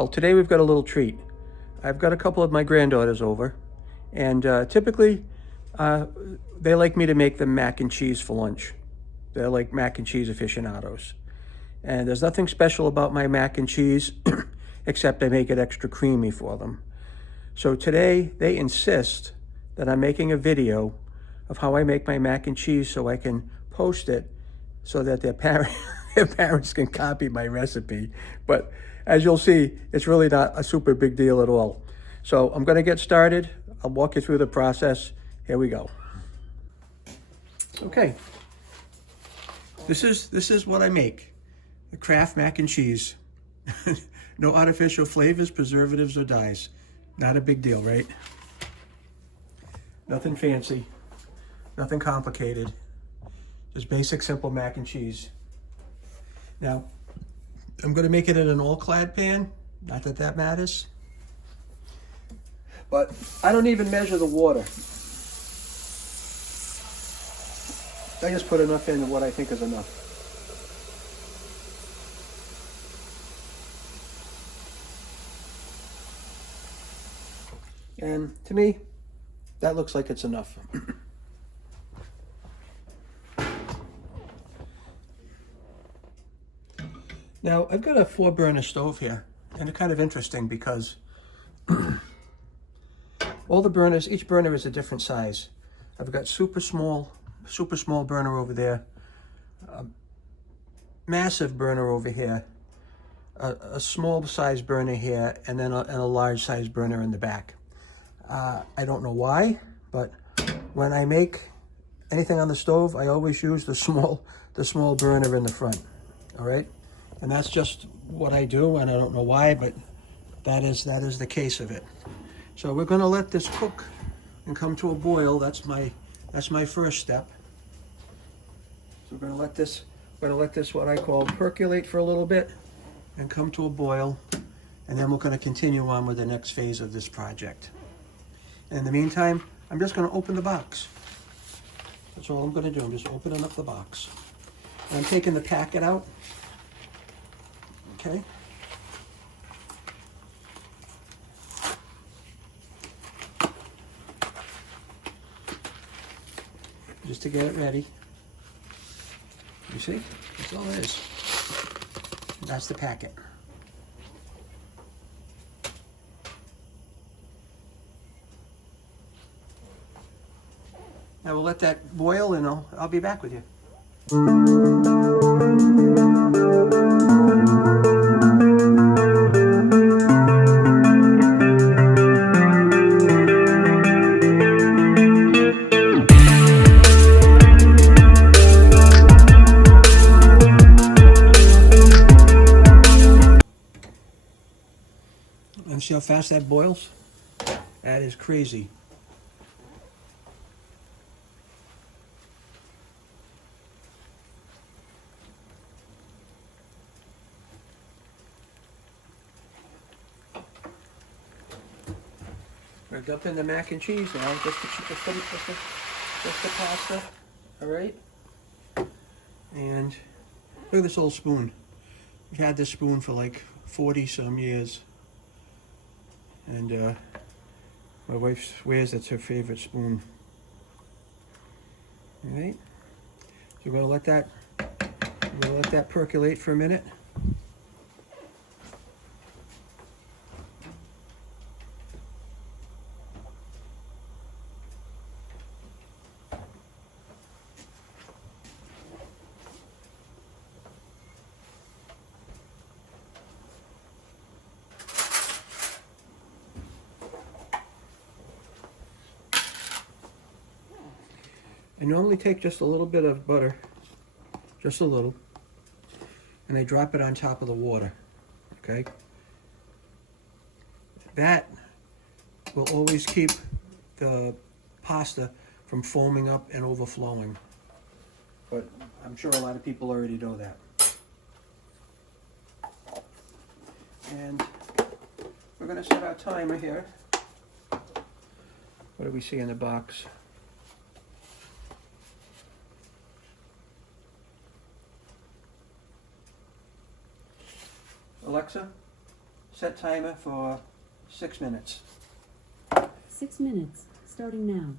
Well, today we've got a little treat. I've got a couple of my granddaughters over, and typically they like me to make them mac and cheese for lunch. They're like mac and cheese aficionados. And there's nothing special about my mac and cheese except I make it extra creamy for them. So today they insist that I'm making a video of how I make my mac and cheese so I can post it so that their parents can copy my recipe. But as you'll see, it's really not a super big deal at all. So I'm gonna get started. I'll walk you through the process. Here we go. Okay, this is what I make. The Kraft mac and cheese. No artificial flavors, preservatives, or dyes. Not a big deal, right? Nothing fancy, nothing complicated. Just basic, simple mac and cheese. Now, I'm gonna make it in an all-clad pan. Not that that matters. But I don't even measure the water. I just put enough in what I think is enough. And to me, that looks like it's enough. Now, I've got a 4-burner stove here, and it's kind of interesting because all the burners, each burner is a different size. I've got super small burner over there, a massive burner over here, a small size burner here, and then a large size burner in the back. I don't know why, but when I make anything on the stove, I always use the small burner in the front. All right, and that's just what I do, and I don't know why, but that is the case of it. So we're going to let this cook and come to a boil. That's my first step. So we're going to let this what I call percolate for a little bit and come to a boil, and then we're going to continue on with the next phase of this project. In the meantime, I'm just going to open the box. That's all I'm going to do. I'm just opening up the box. And I'm taking the packet out. Okay. Just to get it ready. You see? That's all it is. That's the packet. Now we'll let that boil and I'll be back with you. And see how fast that boils? That is crazy. We're dumping the mac and cheese now, just the pasta, all right? And look at this little spoon. We've had this spoon for like 40 some years. And my wife swears that's her favorite spoon. All right? So we're gonna let that percolate for a minute. I normally take just a little bit of butter, just a little, and I drop it on top of the water, okay? That will always keep the pasta from foaming up and overflowing. But I'm sure a lot of people already know that. And we're gonna set our timer here. What do we see in the box? Alexa, Set timer for 6 minutes. 6 minutes, starting now.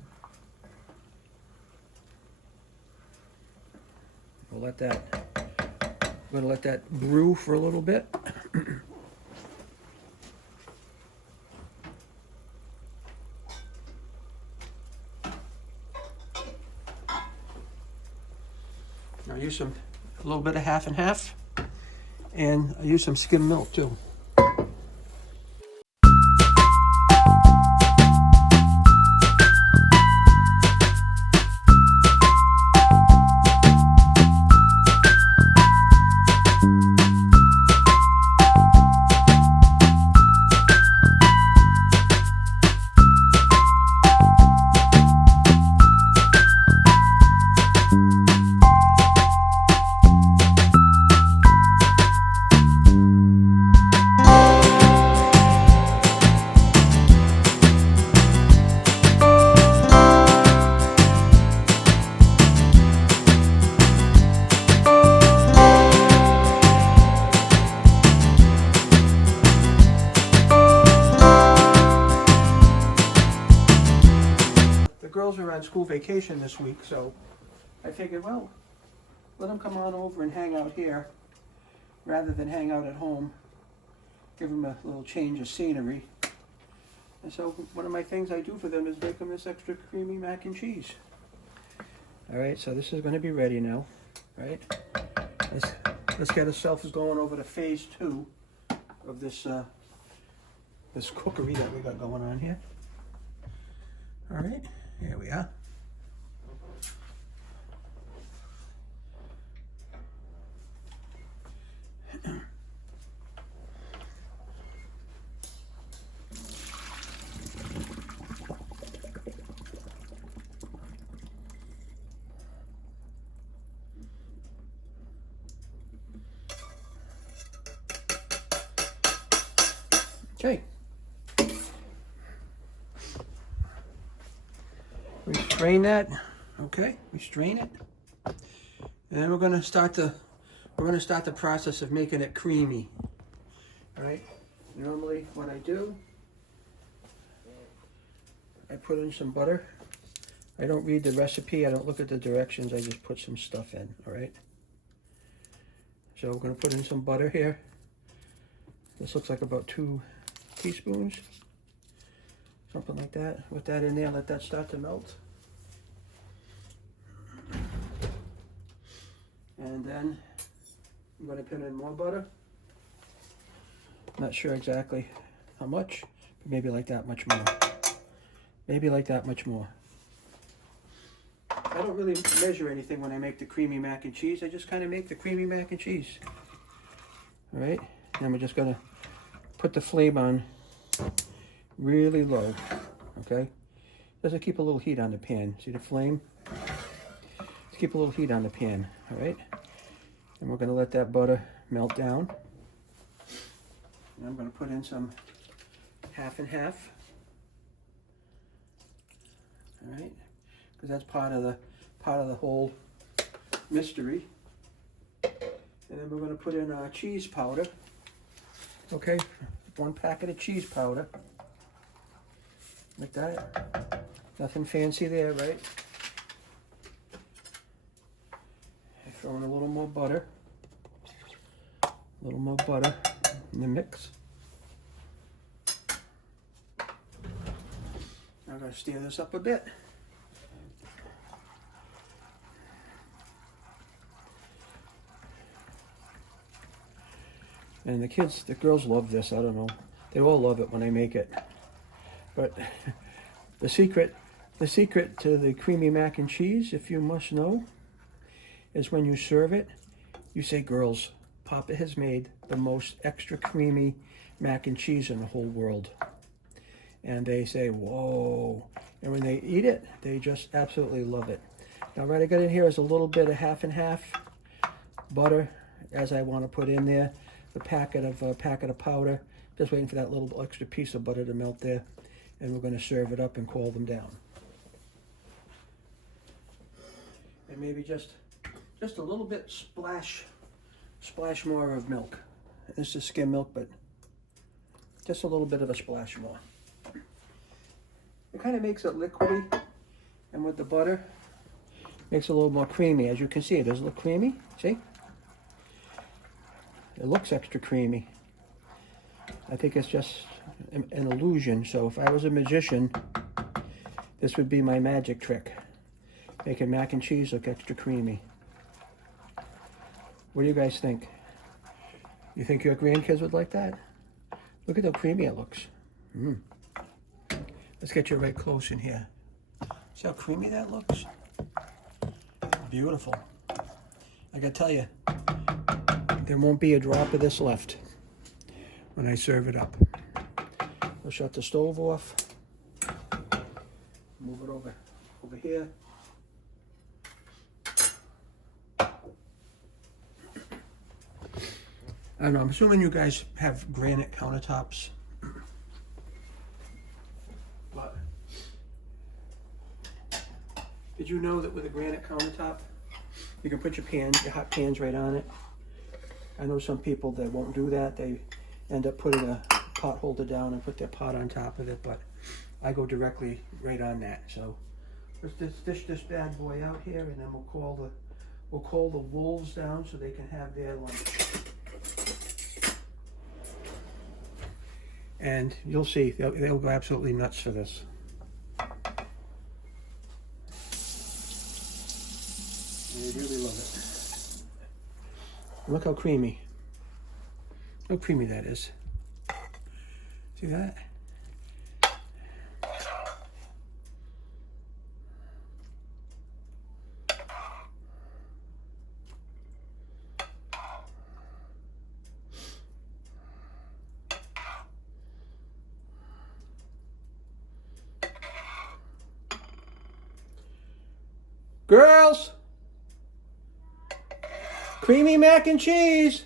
We'll let that, we're gonna let that brew for a little bit. I'll use a little bit of half and half, and I'll use some skim milk too. Girls are on school vacation this week, so I figured, well, let them come on over and hang out here rather than hang out at home. Give them a little change of scenery. And so one of my things I do for them is make them this extra creamy mac and cheese. All right, so this is going to be ready now, right? Let's get ourselves going over to phase 2 of this this cookery that we got going on here. All right. Here we are. Okay. We strain that, okay? We strain it, and then we're going to start the process of making it creamy. All right. Normally, what I do, I put in some butter. I don't read the recipe. I don't look at the directions. I just put some stuff in. All right. So we're going to put in some butter here. This looks like about 2 teaspoons. Something like that. Put that in there, let that start to melt. And then I'm going to put in more butter. Not sure exactly how much, but maybe like that much more. Maybe like that much more. I don't really measure anything when I make the creamy mac and cheese. I just kind of make the creamy mac and cheese. All right, and we're just going to put the flame on really low, okay? Just to keep a little heat on the pan. See the flame? Let's keep a little heat on the pan, all right? And we're gonna let that butter melt down. And I'm gonna put in some half and half, all right? Because that's part of the whole mystery. And then we're gonna put in our cheese powder, okay? 1 packet of cheese powder. Like that. Nothing fancy there, right? I throw in a little more butter. A little more butter in the mix. I'm going to stir this up a bit. And the girls love this. I don't know. They all love it when I make it. But the secret to the creamy mac and cheese, if you must know, is when you serve it, you say, girls, Papa has made the most extra creamy mac and cheese in the whole world. And they say, whoa. And when they eat it, they just absolutely love it. Now, what I got in here is a little bit of half and half butter, as I want to put in there. The packet of powder. Just waiting for that little extra piece of butter to melt there. And we're going to serve it up and cool them down. And maybe just a little bit splash more of milk. This is skim milk, but Just a little bit of a splash more. It kind of makes it liquidy, and with the butter, makes it a little more creamy. As you can see, it is a little creamy. See? It looks extra creamy. I think it's just an illusion. So if I was a magician, this would be my magic trick. Making mac and cheese look extra creamy. What do you guys think? You think your grandkids would like that? Look at how creamy it looks. Let's get you right close in here. See how creamy that looks? Beautiful. I gotta tell you, there won't be a drop of this left when I serve it up. We'll shut the stove off. Move it over here. I don't know, I'm assuming you guys have granite countertops. But did you know that with a granite countertop, you can put your hot pans right on it? I know some people that won't do that. They end up putting a pot holder down and put their pot on top of it, but I go directly right on that. So let's just dish this bad boy out here, and then we'll call the wolves down so they can have their lunch. And you'll see, they'll go absolutely nuts for this. They really love it. Look how creamy. How creamy that is. See that? Girls! Creamy mac and cheese!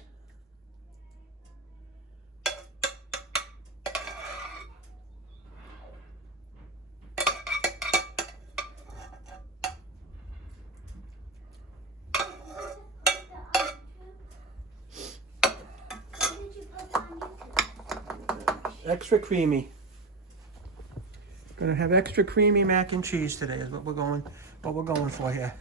Extra creamy. Gonna have extra creamy mac and cheese today is what we're going for here.